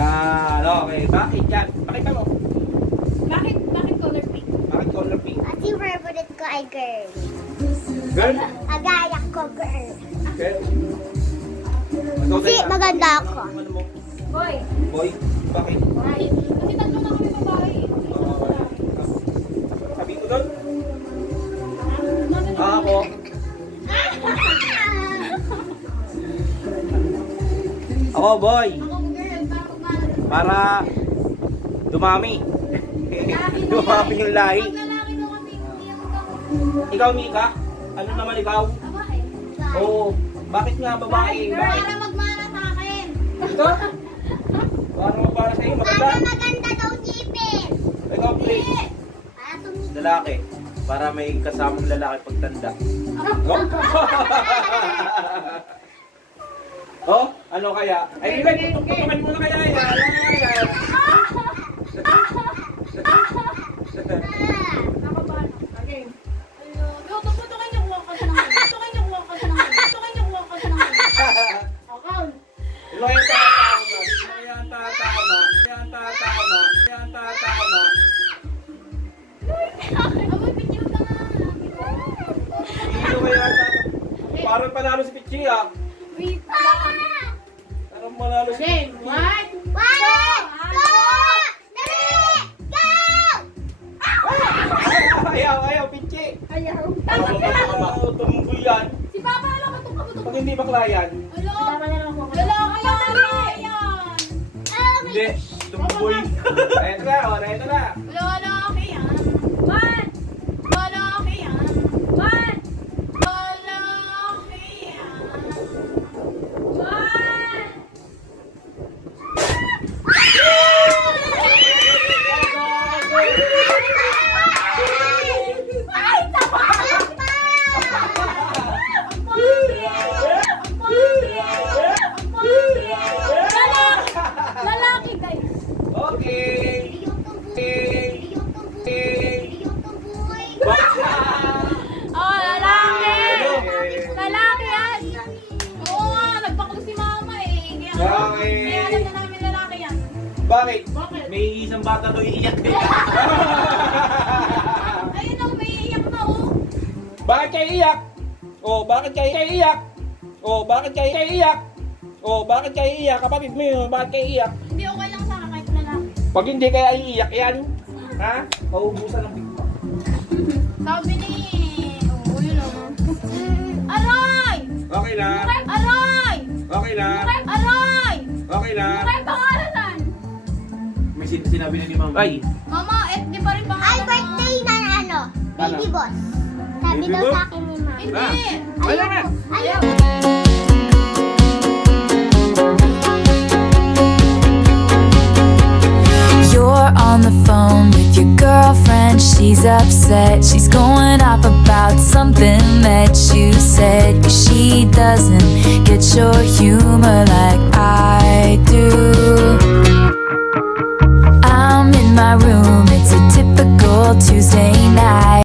Yan, okay. Bakit yan? Pakita mo. Bakit color pink? Bakit color pink? At yung favorite ko ay girl. Girl? Agaya ko, girl. Girl? Kasi maganda ako. Ano mo? Boy. Boy? Bakit? Kasi tatlo na kami babae. Sabi ko doon? Ako. Ako, boy. Ako girl, Para dumami. Dumami yung lahi. Pag lalaki daw kasi hindi ako Ikaw, Mika? Ano naman ikaw? babae. Oo. Bakit nga babae? Bakit? Para magmana sa akin. Ito? Para sa'yo, maganda. Para maganda daw ngipin. Ikaw, please. Para tumigil. Lalaki. Para may kasamang lalaki pagtanda. Oh? Oh? Ano kaya? Ay, Ilan, tutukan mo na kaya yan. Nakabalo. Okay. Yo, tutukan niyo kuha ka sa naman. Tutukan niyo kuha ka sa naman. Tutukan niyo kuha ka sa naman. Okay. Ilo yung tatama. Ilo yung tatama. Yan tatama. Yan tatama. Amoy, picture ka nga. Ilo kaya tatama. Parang panalo si Pichi ah. Wait lang. Parang panalo si Okay, Pichi. one. 1, 2, 3, go! Ayaw, Pichi. Ayaw. Tumunggoy yan. Si Papa, alam ko itong kabuto. Pag hindi bakla yan. Alo. Lalaki yan. Hindi. Tumunggoy. Eto na, eto na. Lalaki yan. One. Lalaki yan. One. Lalaki yan. One. Ay, tama! Lalaki, guys. Okay. Oh, lalaki. Lalaki yan. Oo nga, nagpakulo si mama eh. Kaya alam na namin lalaki yan. Bakit? Bakit? May isang bata doon iiyak eh. Ayun na, may iiyak na oh. Bakit kayo iiyak? Oh, bakit kayo iiyak? Oh, bakit kayo iiyak? Oh, bakit kayo iiyak? Kapatid mo yun, bakit kayo iiyak? Hindi okay lang sa akin kahit lalaki. Pag hindi kayo iiyak yan, ha? Maubusan ng bigma. Sabi ni... Oo, yun lang. Aray! Okay na. Aray! Okay na. Aray! Okay na. Aray, pangalanan! May sinabi na ni Mama. Ay, Mama, di pa rin Ay, pangalan. birthday na baby boss. Sabi Baby daw boss? sa akin ni mama. Hindi! Ayaw na. Ayaw. You're on the phone with your girlfriend. She's upset. She's going off about something that you said. 'Cause she doesn't get your humor like I do. I'm in my room. It's a typical Tuesday night.